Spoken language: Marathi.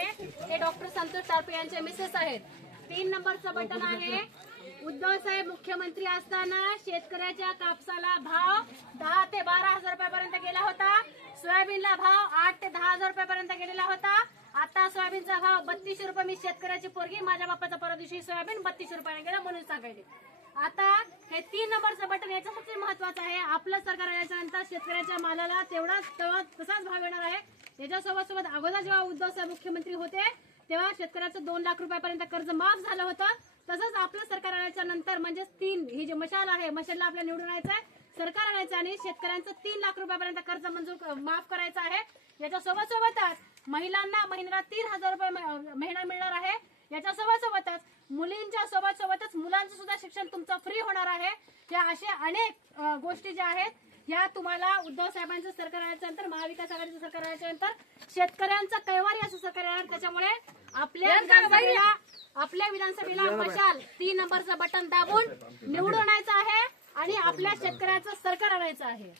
हे डॉक्टर संतोष टारफे यांचे मिसेस आहेत। 3 नंबरचं बटन आहे। उद्धव साहेब मुख्यमंत्री असताना शेतकऱ्याच्या कापसाला भाव 10 ते 12 हजार रुपयापर्यंत गेला होता। सोयाबीनला भाव 8 ते 10 हजार रुपयापर्यंत गेलेला होता। आता सोयाबीनचा भाव 3200 रुपये। मी शेतकऱ्याची पोरगी, माझ्या बाप्पाचा परदिवशी सोयाबीन 3200 रुपयाने गेला म्हणून सांगायले। आता हे 3 नंबरचं बटन याच्यासाठी महत्वाचं आहे। आपलं सरकार आल्यानंतर शेतकऱ्याच्या मालाला तसाच भाव येणार आहे। याच्यासोबत अगोदर जेव्हा उद्धव साहेब मुख्यमंत्री होते तेव्हा शेतकऱ्याचं 2 लाख रुपयापर्यंत कर्ज माफ झालं होतं। तसंच आपलं सरकार आल्याच्या नंतर म्हणजे 3 ही जी मशाल आहे, मशालला आपल्याला निवडून आणायचं आहे, सरकार आणायचं आणि शेतकऱ्यांचं 3 लाख रुपयापर्यंत कर्ज मंजूर माफ करायचं आहे। याच्यासोबतच महिलांना महिन्याला 3000 रुपये महिना मिळणार आहे। याच्यासोबतच मुलींच्या सोबतच मुलांचं सुद्धा शिक्षण तुमचं फ्री होणार आहे। या अशा अनेक गोष्टी ज्या आहेत या तुम्हाला उद्धव साहेबांचं सरकार आल्यानंतर, महाविकास आघाडीचं सरकार आल्यानंतर शेतकऱ्यांचं कैवारी असं सरकार येणार। त्याच्यामुळे आपल्या विधानसभेला मशाल 3 नंबरचं बटन दाबून निवडून आणायचं आहे आणि आपल्या शेतकऱ्याचं सरकार आणायचं आहे।